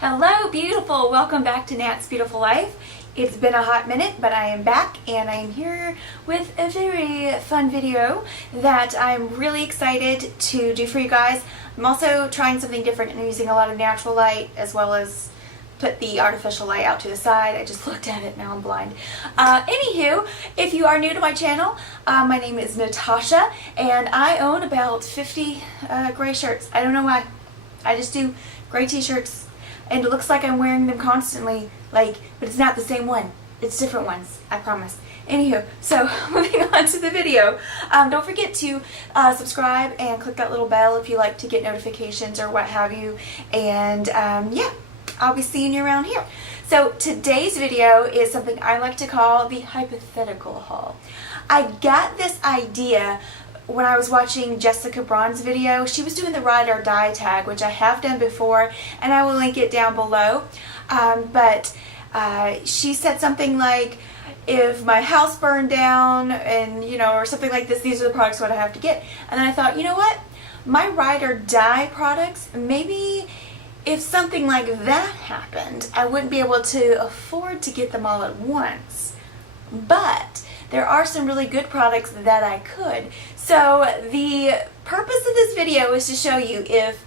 Hello, beautiful. Welcome back to Nat's Beautiful Life. It's been a hot minute, but I am back and I am here with a very fun video that I'm really excited to do for you guys. I'm also trying something different and using a lot of natural light as well as put the artificial light out to the side. I just looked at it, now I'm blind. Anywho, if you are new to my channel, my name is Natasha and I own about 50 gray shirts. I don't know why. I just do gray t-shirts. And it looks like I'm wearing them constantly, but it's not the same one. It's different ones, I promise. Anywho, so moving on to the video. Don't forget to subscribe and click that little bell if you like to get notifications or what have you. And yeah, I'll be seeing you around here. So today's video is something I like to call the Hypothetical Haul. I got this idea when I was watching Jessica Braun's video. She was doing the ride or die tag, which I have done before, and I will link it down below. But she said something like, if my house burned down and, or something like this, these are the products what I have to get. And then I thought, you know what? My ride or die products, maybe if something like that happened, I wouldn't be able to afford to get them all at once. But there are some really good products that I could. So the purpose of this video is to show you if,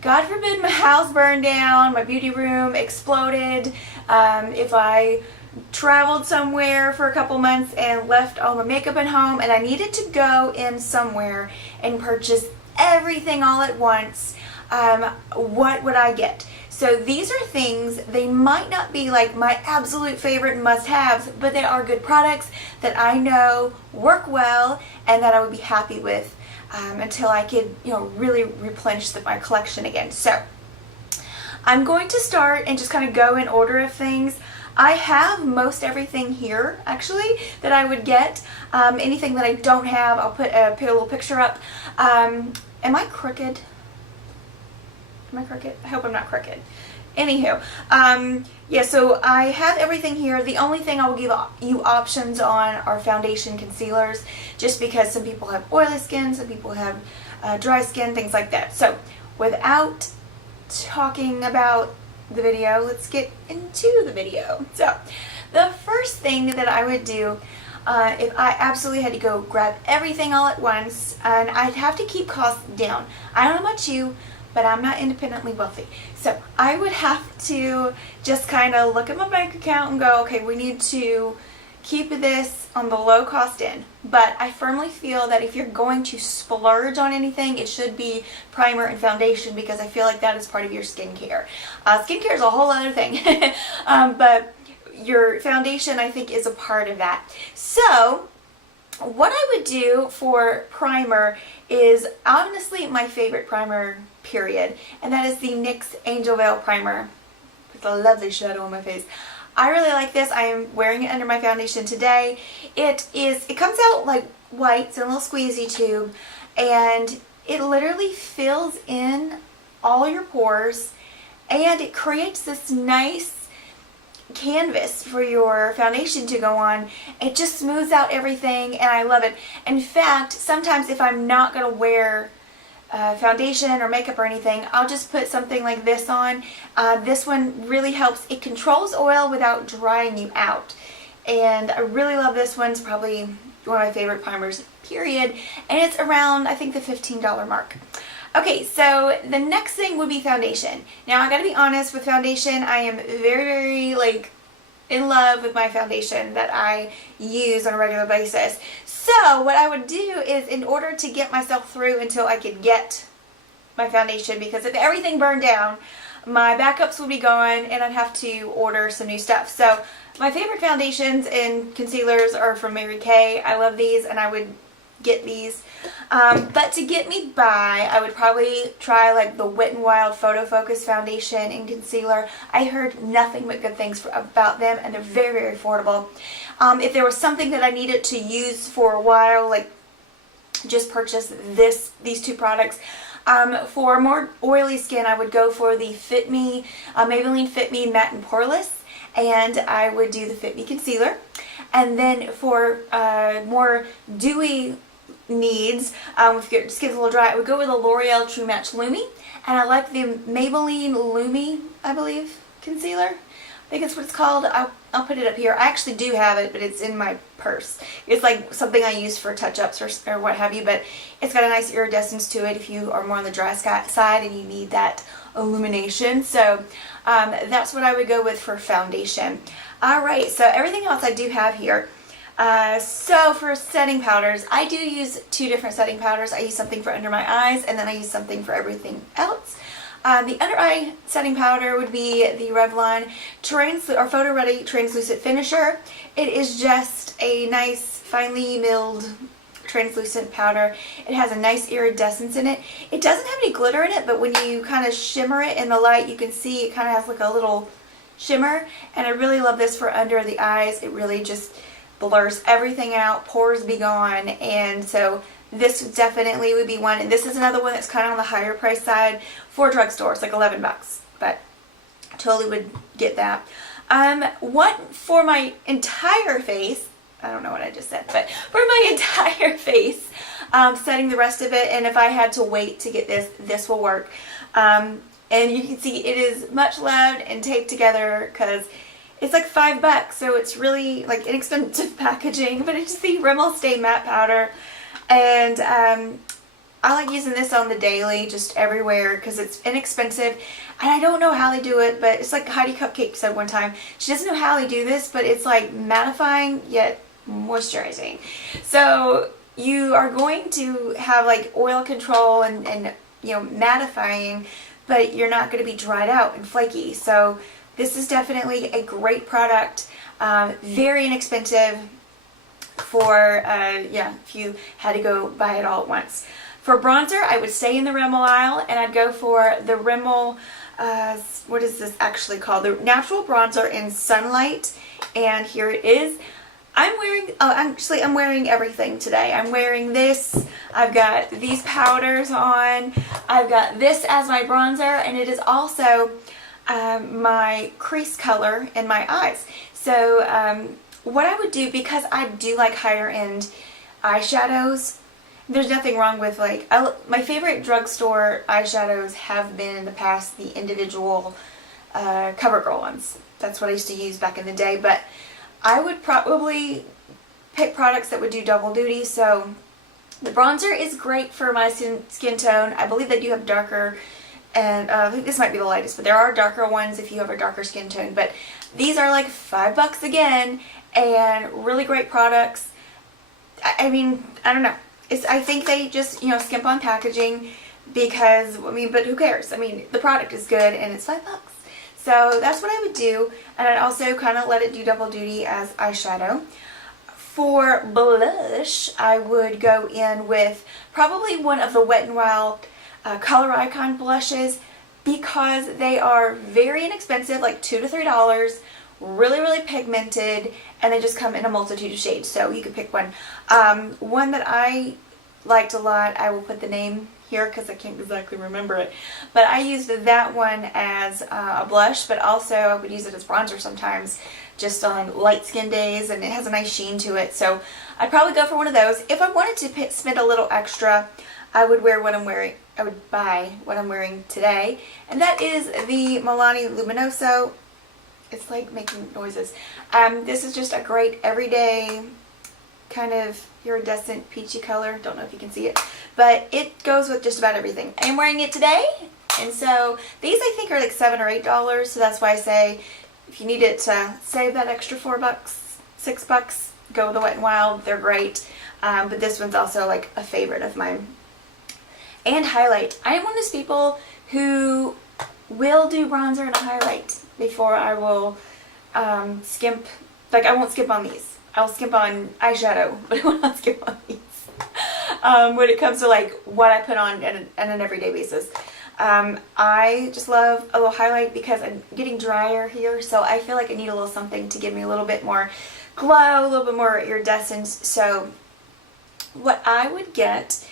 God forbid, my house burned down, my beauty room exploded, if I traveled somewhere for a couple months and left all my makeup at home and I needed to go in somewhere and purchase everything all at once, what would I get? So these are things, they might not be like my absolute favorite must-haves, but they are good products that I know work well and that I would be happy with until I could, really replenish my collection again. So I'm going to start and just kind of go in order of things. I have most everything here, actually, that I would get. Anything that I don't have, I'll put a little picture up. Am I crooked? Am I crooked? I hope I'm not crooked. Anywho, yeah, so I have everything here. The only thing I will give you options on are foundation concealers, just because some people have oily skin, some people have dry skin, things like that. So without talking about the video, let's get into the video. So the first thing that I would do if I absolutely had to go grab everything all at once, and I'd have to keep costs down. I don't know about you, but I'm not independently wealthy. So I would have to just kind of look at my bank account and go, okay, we need to keep this on the low cost end. But I firmly feel that if you're going to splurge on anything, it should be primer and foundation, because I feel like that is part of your skincare. Skincare is a whole other thing, but your foundation, I think, is a part of that. So what I would do for primer is honestly my favorite primer, period, and that is the NYX Angel Veil Primer with a lovely shadow on my face. I really like this. I am wearing it under my foundation today. It comes out like white, it's in a little squeezy tube, and it literally fills in all your pores, and it creates this nice canvas for your foundation to go on. It just smooths out everything and I love it. In fact, sometimes if I'm not going to wear foundation or makeup or anything, I'll just put something like this on. This one really helps. It controls oil without drying you out, and I really love this one. It's probably one of my favorite primers, period, and it's around, I think, the $15 mark. Okay, so the next thing would be foundation. Now, I gotta be honest, with foundation, I am very, in love with my foundation that I use on a regular basis. So, what I would do is, in order to get myself through until I could get my foundation, because if everything burned down, my backups would be gone and I'd have to order some new stuff. So, my favorite foundations and concealers are from Mary Kay. I love these and I would get these. But to get me by, I would probably try like the Wet n Wild Photo Focus foundation and concealer. I heard nothing but good things about them, and they're very affordable. If there was something that I needed to use for a while, like just purchase these two products. For more oily skin, I would go for the Fit Me, Maybelline Fit Me Matte and Poreless, and I would do the Fit Me concealer. And then for more dewy needs, if your skin's a little dry, I would go with a L'Oreal True Match Lumi, And I like the Maybelline Lumi, I believe, concealer. I think that's what it's called. I'll put it up here. I actually do have it, but it's in my purse. It's like something I use for touch-ups or what have you, but it's got a nice iridescence to it if you are more on the dry side and you need that illumination. So that's what I would go with for foundation. Alright, so everything else I do have here. So for setting powders, I do use two different setting powders. I use something for under my eyes, and then I use something for everything else. The under eye setting powder would be the Revlon Photo Ready Translucent Finisher. It is just a nice, finely milled translucent powder. It has a nice iridescence in it. It doesn't have any glitter in it, but when you kind of shimmer it in the light, you can see it kind of has like a little shimmer, and I really love this for under the eyes. It really just blurs everything out, pores be gone, and so this definitely would be one. And this is another one that's kind of on the higher price side for drugstore. It's like 11 bucks, but totally would get that. One for my entire face, I don't know what I just said, but for my entire face, setting the rest of it, and if I had to wait to get this, this will work. And you can see it is much loved and taped together because it's like $5, so it's really like inexpensive packaging, but it's the Rimmel Stay Matte Powder. And I like using this on the daily, just everywhere, because it's inexpensive. And I don't know how they do it, but it's like Heidi Cupcake said one time. She doesn't know how they do this, but it's like mattifying yet moisturizing. So you are going to have like oil control and you know, mattifying, but you're not going to be dried out and flaky. So this is definitely a great product, very inexpensive for, yeah, if you had to go buy it all at once. For bronzer, I would stay in the Rimmel aisle, and I'd go for the Rimmel, what is this actually called? The Natural Bronzer in Sunlight, and here it is. I'm wearing everything today. I'm wearing this. I've got these powders on. I've got this as my bronzer, and it is also my crease color in my eyes. So what I would do, because I do like higher end eyeshadows, there's nothing wrong with like, my favorite drugstore eyeshadows have been in the past the individual CoverGirl ones. That's what I used to use back in the day, but I would probably pick products that would do double duty. So the bronzer is great for my skin tone. I believe they do have darker, and I think this might be the lightest, but there are darker ones if you have a darker skin tone. But these are like $5 again, and really great products. I mean, I don't know. I think they just, you know, skimp on packaging because, I mean, but who cares? I mean, the product is good and it's $5. So that's what I would do, and I'd also kind of let it do double duty as eyeshadow. For blush, I would go in with probably one of the Wet n Wild Color Icon blushes because they are very inexpensive, like $2 to $3, really, really pigmented, and they just come in a multitude of shades, so you could pick one. One that I liked a lot, I will put the name here because I can't exactly remember it, but I used that one as a blush, but also I would use it as bronzer sometimes just on light skin days, and it has a nice sheen to it. So I'd probably go for one of those. If I wanted to spend a little extra, I would wear what I'm wearing. I would buy what I'm wearing today, and that is the Milani Luminoso. It's like making noises. This is just a great everyday kind of iridescent peachy color. Don't know if you can see it, but it goes with just about everything. I'm wearing it today, and so these I think are like $7 or $8, so that's why I say if you needed to save that extra $4, $6, go with the Wet n Wild. They're great, but this one's also like a favorite of mine. And highlight. I am one of those people who will do bronzer and a highlight before I will skimp. Like, I won't skimp on these. I'll skimp on eyeshadow, but I will not skimp on these when it comes to like what I put on on an everyday basis. I just love a little highlight because I'm getting drier here, so I feel like I need a little something to give me a little bit more glow, a little bit more iridescence. So what I would get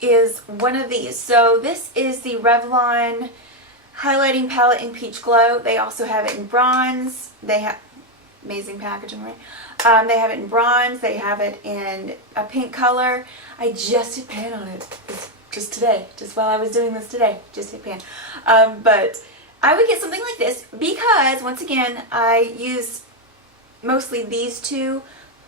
is one of these. So this is the Revlon highlighting palette in Peach Glow. They also have it in bronze. They have amazing packaging, right? They have it in bronze. They have it in a pink color. I just did pan on it. It's just today, just while I was doing this today, just hit pan. But I would get something like this because, once again, I use mostly these two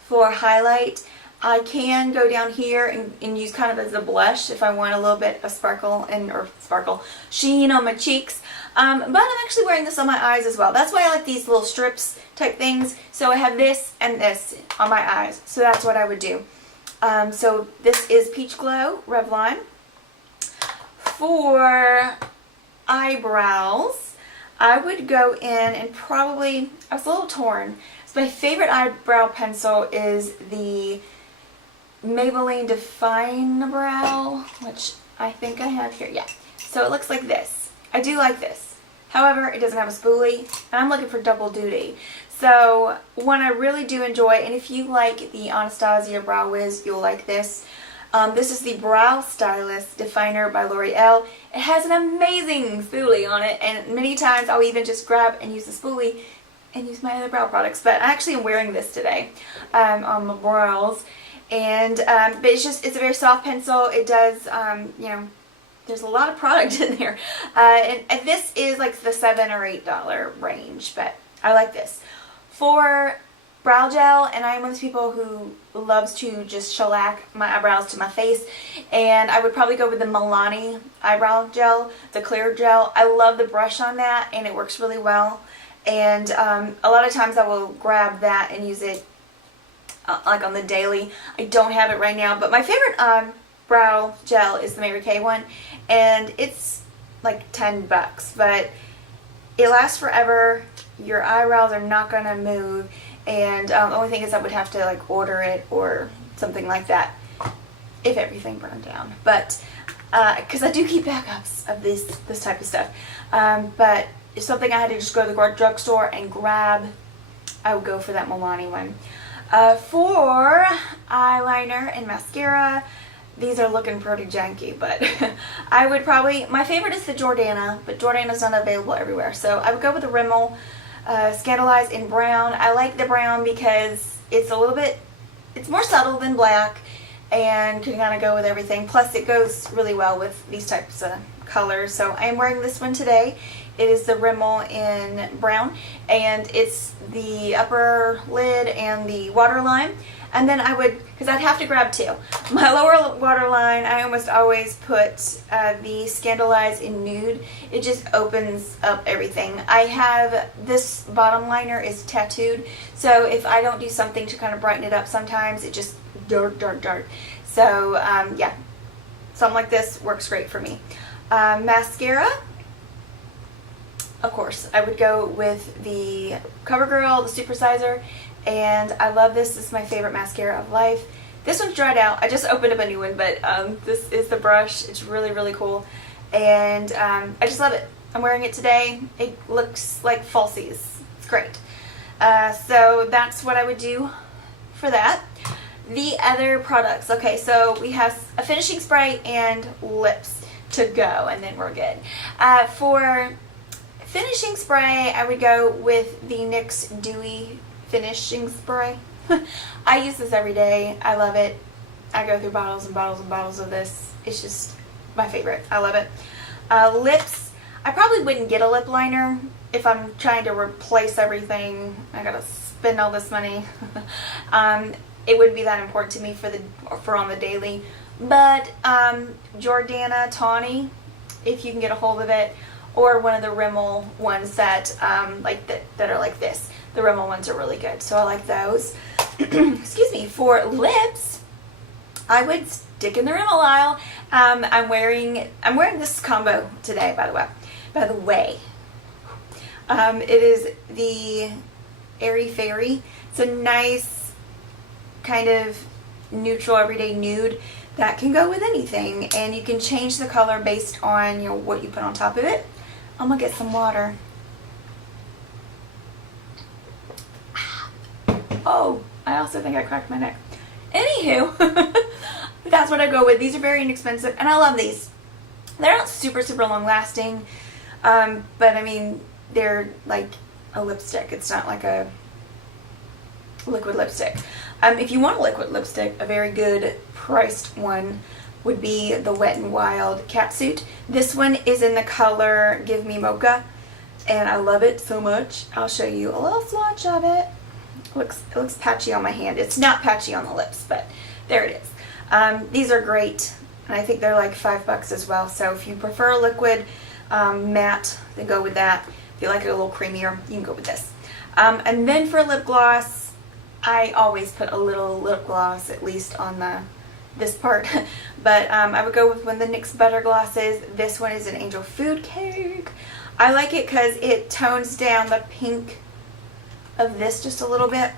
for highlight. I can go down here and use kind of as a blush if I want a little bit of sparkle sheen on my cheeks. But I'm actually wearing this on my eyes as well. That's why I like these little strips type things. So I have this and this on my eyes. So that's what I would do. So this is Peach Glow Revlon. For eyebrows, I would go in and probably, I was a little torn. So my favorite eyebrow pencil is the Maybelline Define Brow, which I think I have here. Yeah. So it looks like this. I do like this. However, it doesn't have a spoolie, and I'm looking for double duty. So one I really do enjoy, and if you like the Anastasia Brow Wiz, you'll like this. This is the Brow Stylist Definer by L'Oreal. It has an amazing spoolie on it, and many times I'll even just grab and use the spoolie and use my other brow products. But I actually am wearing this today on my brows. And but it's a very soft pencil. It does, you know, there's a lot of product in there. And this is like the $7 or $8 range, but I like this. For brow gel, and I am one of those people who loves to just shellac my eyebrows to my face, and I would probably go with the Milani eyebrow gel, the clear gel. I love the brush on that, and it works really well. And a lot of times I will grab that and use it like on the daily. I don't have it right now, but my favorite brow gel is the Mary Kay one, and it's like $10, but it lasts forever. Your eyebrows are not gonna move, and the only thing is I would have to like order it or something like that if everything burned down. But because I do keep backups of this type of stuff, but if something I had to just go to the drugstore and grab, I would go for that Milani one. For eyeliner and mascara, these are looking pretty janky, but I would probably, my favorite is the Jordana, but Jordana's not available everywhere. So I would go with the Rimmel Scandaleyes in brown. I like the brown because it's a little bit, it's more subtle than black and can kind of go with everything. Plus it goes really well with these types of colors. So I am wearing this one today. It is the Rimmel in brown, and it's the upper lid and the waterline. And then I would, because I'd have to grab two. My lower waterline, I almost always put the Scandaleyes in nude. It just opens up everything. I have, this bottom liner is tattooed, so if I don't do something to kind of brighten it up sometimes, it just dark. So yeah, something like this works great for me. Mascara. Of course, I would go with the CoverGirl, the Supersizer, and I love this. This is my favorite mascara of life. This one's dried out. I just opened up a new one, but this is the brush. It's really, really cool, and I just love it. I'm wearing it today. It looks like falsies. It's great. So that's what I would do for that. The other products. Okay, so we have a finishing spray and lips to go, and then we're good. For finishing spray, I would go with the NYX Dewy Finishing Spray. I use this every day. I love it. I go through bottles and bottles and bottles of this. It's just my favorite. I love it. Lips, I probably wouldn't get a lip liner if I'm trying to replace everything. I gotta spend all this money. It wouldn't be that important to me for on the daily. But Jordana Tawny, if you can get a hold of it, or one of the Rimmel ones that that are like this. The Rimmel ones are really good, so I like those. Excuse me. For lips, I would stick in the Rimmel aisle. I'm wearing this combo today, by the way. It is the Airy Fairy. It's a nice kind of neutral everyday nude that can go with anything, and you can change the color based on what you put on top of it. I'm gonna get some water. Oh, I also think I cracked my neck. Anywho, that's what I go with. These are very inexpensive, and I love these. They're not super long lasting, but I mean, they're like a lipstick. It's not like a liquid lipstick. If you want a liquid lipstick, a very good priced one would be the Wet n Wild Catsuit. This one is in the color Give Me Mocha, and I love it so much. I'll show you a little swatch of it. It looks patchy on my hand. It's not patchy on the lips, but there it is. These are great, and I think they're like $5 as well. So if you prefer a liquid matte, then go with that. If you like it a little creamier, you can go with this. And then for lip gloss, I always put a little lip gloss at least on this part, but I would go with one of the NYX Butter Glosses. This one is an Angel Food Cake. I like it because it tones down the pink of this just a little bit,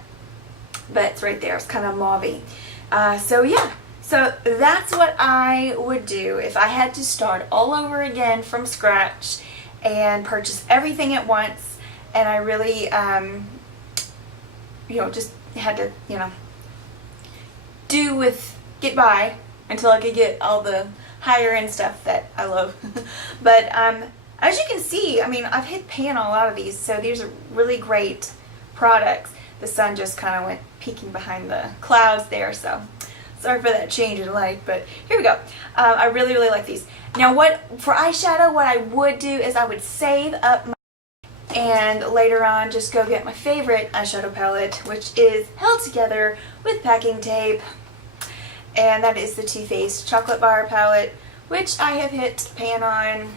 but it's right there. It's kind of mauve-y. So yeah, so that's what I would do if I had to start all over again from scratch and purchase everything at once, and I really, just had to, get by until I could get all the higher end stuff that I love. But as you can see, I mean, I've hit pan on a lot of these, so these are really great products. The sun just kind of went peeking behind the clouds there, so sorry for that change in light, but here we go. I really, really like these. Now, for eyeshadow, what I would do is I would save up and later on just go get my favorite eyeshadow palette, which is held together with packing tape, and that is the Too Faced Chocolate Bar palette, which I have hit pan on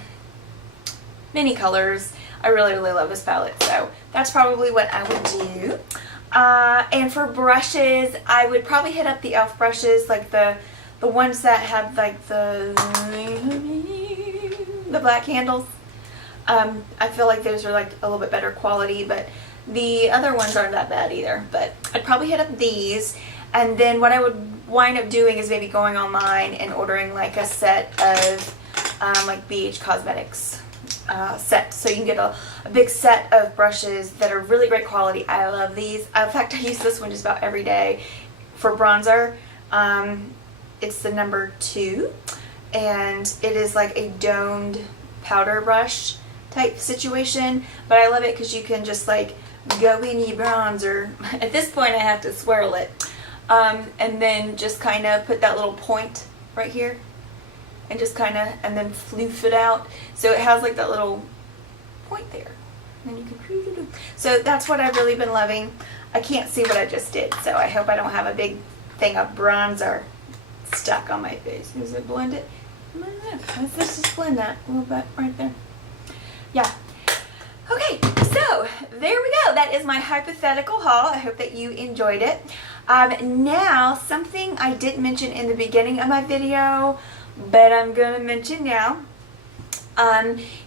many colors. I really, really love this palette, so that's probably what I would do. And for brushes, I would probably hit up the e.l.f. brushes, like the ones that have like the black handles. I feel like those are like a little bit better quality, but the other ones aren't that bad either. But I'd probably hit up these, and then what I would wind up doing is maybe going online and ordering like a set of like BH Cosmetics set. So you can get a big set of brushes that are really great quality. I love these. In fact, I use this one just about every day for bronzer. It's the number 2, and it is like a domed powder brush type situation, but I love it because you can just like go in your bronzer. At this point I have to swirl it, and then just kind of put that little point right here and just kind of, and then floof it out so it has like that little point there, and you can, so that's what I've really been loving. I can't see what I just did, so I hope I don't have a big thing of bronzer stuck on my face. Is it blended? Let's just blend that a little bit right there. Yeah. Okay, so there we go. That is my hypothetical haul. I hope that you enjoyed it. Now, something I didn't mention in the beginning of my video, but I'm going to mention now,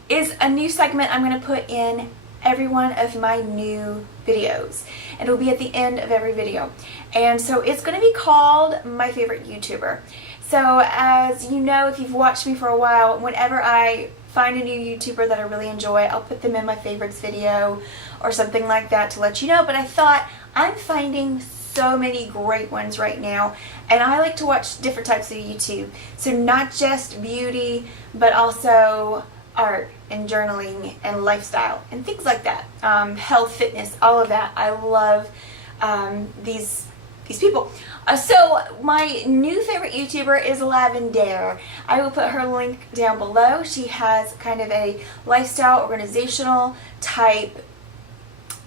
is a new segment I'm going to put in every one of my new videos, and it will be at the end of every video. And so it's going to be called My Favorite YouTuber. So as you know, if you've watched me for a while, whenever I find a new YouTuber that I really enjoy, I'll put them in my favorites video or something like that to let you know. But I thought, I'm finding so many great ones right now, and I like to watch different types of YouTube. So not just beauty, but also art and journaling and lifestyle and things like that. Health, fitness, all of that. I love these people. So my new favorite YouTuber is Lavendaire. I will put her link down below. She has kind of a lifestyle, organizational type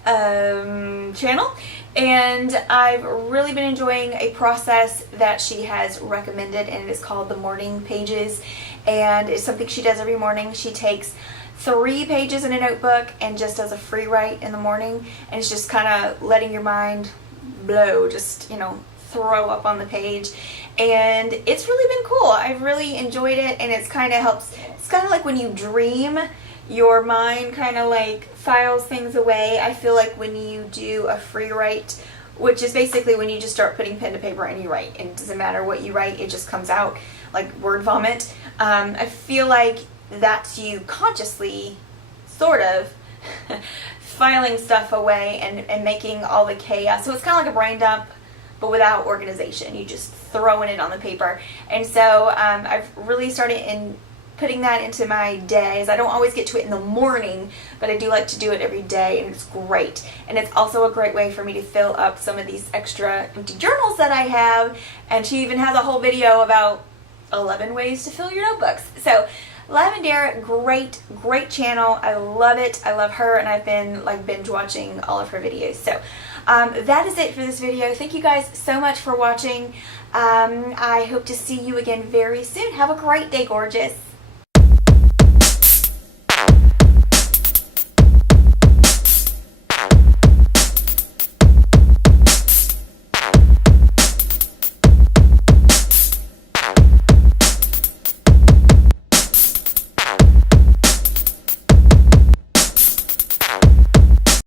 channel, and I've really been enjoying a process that she has recommended, and it is called the Morning Pages, and it's something she does every morning. She takes 3 pages in a notebook and just does a free write in the morning, and it's just kind of letting your mind blow, just, throw up on the page, and it's really been cool. I've really enjoyed it, and it's kind of helps. It's kind of like when you dream, your mind kind of like files things away. I feel like when you do a free write, which is basically when you just start putting pen to paper and you write, and it doesn't matter what you write, it just comes out like word vomit. I feel like that's you consciously sort of filing stuff away and making all the chaos. So it's kind of like a brain dump, but without organization. You just throwing it on the paper. And so I've really started putting that into my days. I don't always get to it in the morning, but I do like to do it every day, and it's great. And it's also a great way for me to fill up some of these extra empty journals that I have. And she even has a whole video about 11 ways to fill your notebooks. So Lavendaire, great channel. I love it. I love her, and I've been like binge watching all of her videos. So that is it for this video. Thank you guys so much for watching. I hope to see you again very soon. Have a great day, gorgeous.